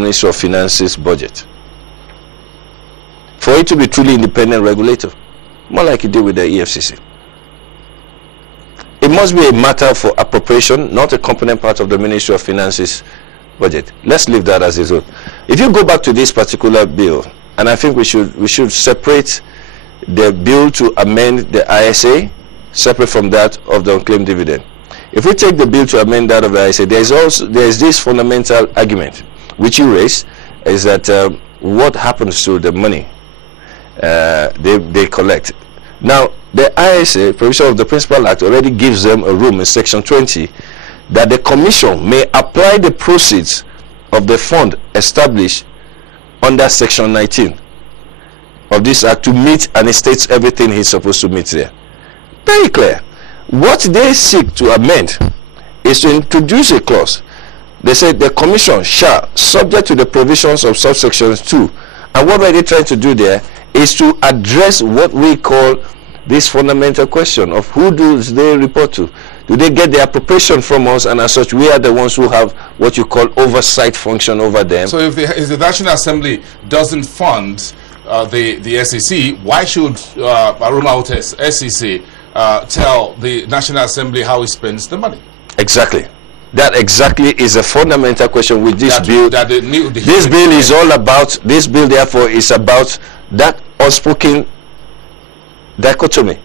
Ministry of Finance's budget for it to be truly independent regulator, more like it did with the EFCC. It must be a matter for appropriation, not a component part of the Ministry of Finance's budget. Let's leave that as it is. If you go back to this particular bill, and I think we should separate the bill to amend the ISA separate from that of the unclaimed dividend. If we take the bill to amend that of the ISA, there is this fundamental argument which you raise, is that what happens to the money they collect. Now, the ISA, provision of the Principal Act, already gives them a room in Section 20 that the Commission may apply the proceeds of the fund established under Section 19 of this Act to meet, and it states everything he's supposed to meet there. Very clear. What they seek to amend is to introduce a clause. They say the Commission shall, subject to the provisions of subsections 2, and what are they trying to do there is to address what we call this fundamental question of who do they report to. Do they get the appropriation from us, and as such we are the ones who have what you call oversight function over them? So if the National Assembly doesn't fund the SEC, why should Aruma Ote's SEC tell the National Assembly how he spends the money? Exactly. That exactly is a fundamental question with this bill. This bill is all about, this bill therefore is about that unspoken dichotomy.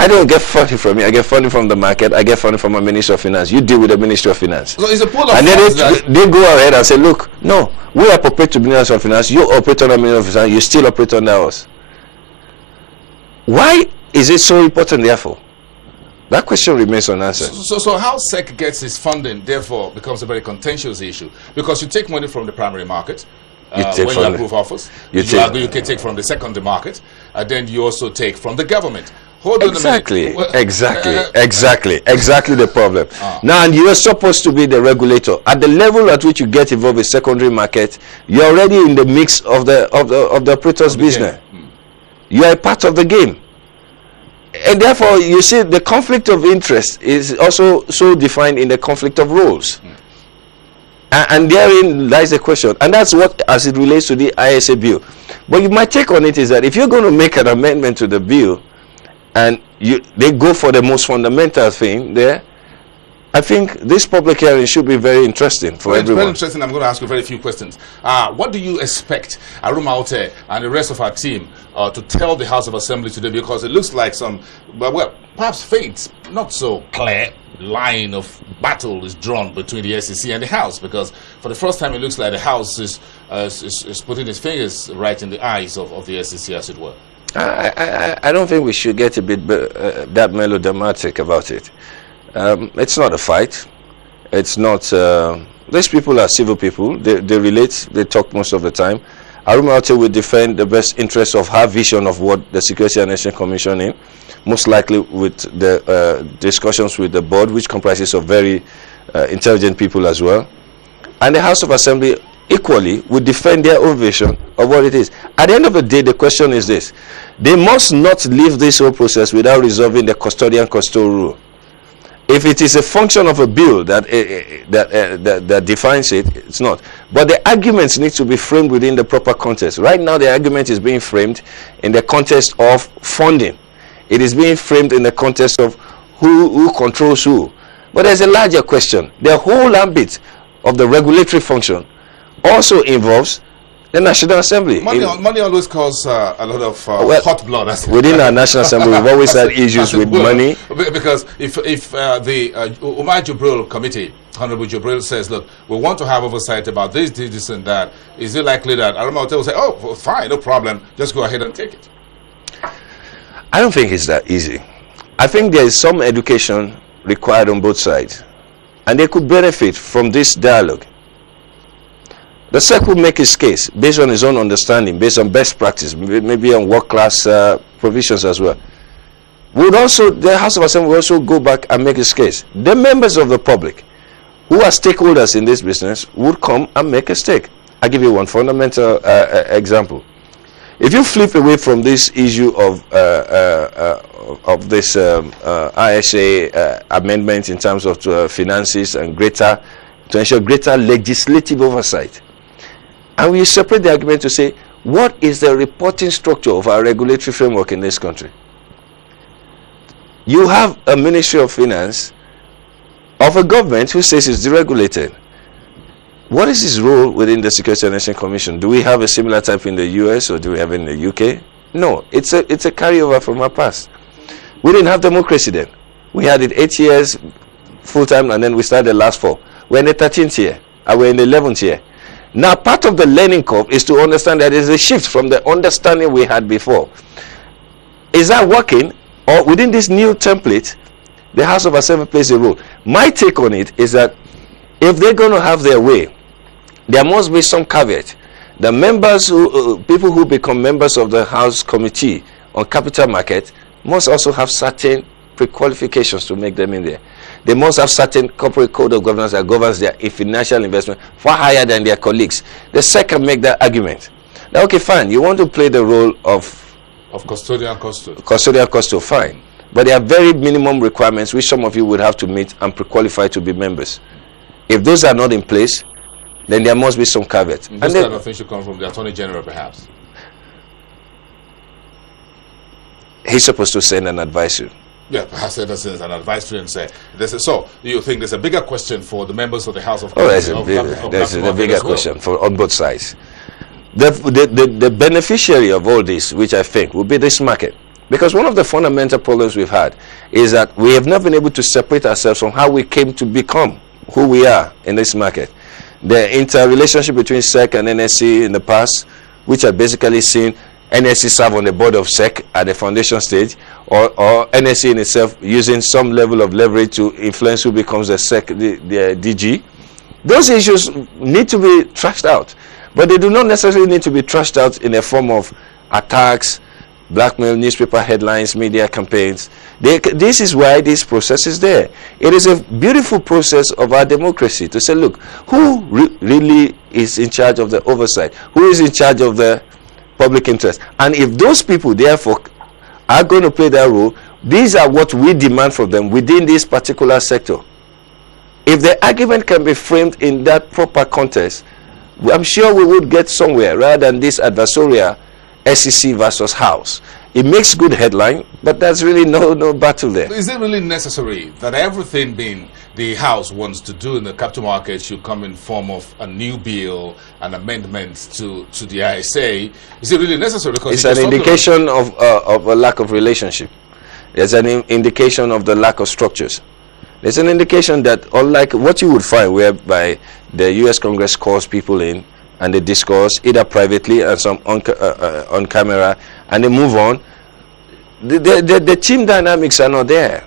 I don't get funding from you. I get funding from the market. I get funding from a Ministry of Finance. You deal with the Ministry of Finance. So it's a pool of and then they go ahead and say, look, no, we appropriate to Ministry of Finance. You operate on the Ministry of Finance. You still operate under us. Why is it so important, therefore? That question remains unanswered. So how SEC gets its funding, therefore, becomes a very contentious issue. Because you take money from the primary market, when you approve offers. You can take from the secondary market, and then you also take from the government. Hold on exactly, a minute. Exactly the problem. Now, and you are supposed to be the regulator. At the level at which you get involved with secondary market, you're already in the mix of the operator's business. You are a part of the game. And therefore, you see, the conflict of interest is also so defined in the conflict of roles. And therein lies the question. And that's what, as it relates to the ISA bill. But my take on it is that if you're going to make an amendment to the bill, and they go for the most fundamental thing there, I think this public hearing should be very interesting for everyone. Very interesting. I'm going to ask you very few questions. What do you expect Aruma Ote and the rest of our team to tell the House of Assembly today? Because it looks like some, well, perhaps faint, not so clear line of battle is drawn between the SEC and the House. Because for the first time, it looks like the House is putting its fingers right in the eyes of the SEC, as it were. I don't think we should get a bit that melodramatic about it. It's not a fight. It's not. These people are civil people. They relate. They talk most of the time. Aruma Ote will defend the best interests of her vision of what the Security and Exchange Commission is, most likely with the discussions with the board, which comprises of very intelligent people as well. And the House of Assembly equally would defend their own vision of what it is. At the end of the day, the question is this: they must not leave this whole process without resolving the custodian-custodial rule. If it is a function of a bill that defines it, it's not. But the arguments need to be framed within the proper context. Right now, the argument is being framed in the context of funding. It is being framed in the context of who controls who. But there's a larger question. The whole ambit of the regulatory function also involves the National Assembly. Money always causes a lot of hot blood. Within our National Assembly, we've always had issues with money. Because if the Umar Jibril Committee, Honorable Jibril, says, look, we want to have oversight about this and that, is it likely that Aruma Ote will say, oh, well, fine, no problem, just go ahead and take it? I don't think it's that easy. I think there is some education required on both sides, and they could benefit from this dialogue. The SEC will make its case based on his own understanding, based on best practice, maybe on world-class provisions as well. The House of Assembly will also go back and make its case. The members of the public, who are stakeholders in this business, would come and make a stake. I'll give you one fundamental example. If you flip away from this issue of this ISA amendment in terms of finances and greater to ensure greater legislative oversight. And we separate the argument to say, what is the reporting structure of our regulatory framework in this country? You have a Ministry of Finance of a government who says it's deregulated. What is his role within the Securities and Exchange Commission? Do we have a similar type in the US or do we have it in the UK? No, it's a carryover from our past. We didn't have democracy then. We had it 8 years full-time and then we started the last 4. We're in the 13th year and we're in the 11th year. Now, part of the learning curve is to understand that there's a shift from the understanding we had before. Is that working? Or within this new template, the House of Assembly plays a role. My take on it is that if they're going to have their way, there must be some caveat. The members, people who become members of the House Committee on Capital Market must also have certain pre-qualifications to make them in there. They must have certain corporate code of governance that governs their financial investment far higher than their colleagues. The SEC can make that argument. Now, okay, fine. You want to play the role of custodian custody. Custodian custody, fine. But there are very minimum requirements which some of you would have to meet and pre-qualify to be members. If those are not in place, then there must be some caveat. And this kind of thing should come from the Attorney General, perhaps. He's supposed to send an advisory. Yeah, perhaps it does an advisory and say, so you think there's a bigger question for the members of the House of There's a bigger question on both sides. The beneficiary of all this, which I think will be this market. Because one of the fundamental problems we've had is that we have not been able to separate ourselves from how we came to become who we are in this market. The interrelationship between SEC and NSE in the past, which are basically seen NSE serve on the board of SEC at the foundation stage, or NSE in itself using some level of leverage to influence who becomes the SEC, the DG. Those issues need to be trashed out, but they do not necessarily need to be trashed out in a form of attacks, blackmail, newspaper headlines, media campaigns. This is why this process is there. It is a beautiful process of our democracy to say, look, who really is in charge of the oversight? Who is in charge of the public interest? And if those people, therefore, are going to play their role, these are what we demand from them within this particular sector. If the argument can be framed in that proper context, I'm sure we would get somewhere rather than this adversarial SEC versus House. It makes good headline, but there's really no battle there. Is it really necessary that everything being the House wants to do in the capital market should come in form of a new bill, an amendment to the ISA? Is it really necessary? Because it's an indication of a lack of relationship. It's an indication of the lack of structures. It's an indication that, unlike what you would find whereby the U.S. Congress calls people in and they discuss either privately and some on camera and they move on, the team dynamics are not there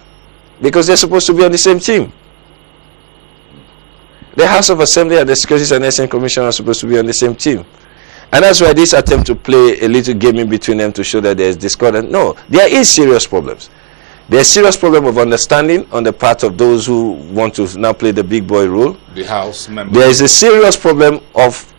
because they're supposed to be on the same team. The House of Assembly and the Securities and Exchange Commission are supposed to be on the same team. And that's why this attempt to play a little game in between them to show that there's discordance. No, there is serious problems. There's serious problem of understanding on the part of those who want to now play the big boy role. The House members. There is a serious problem of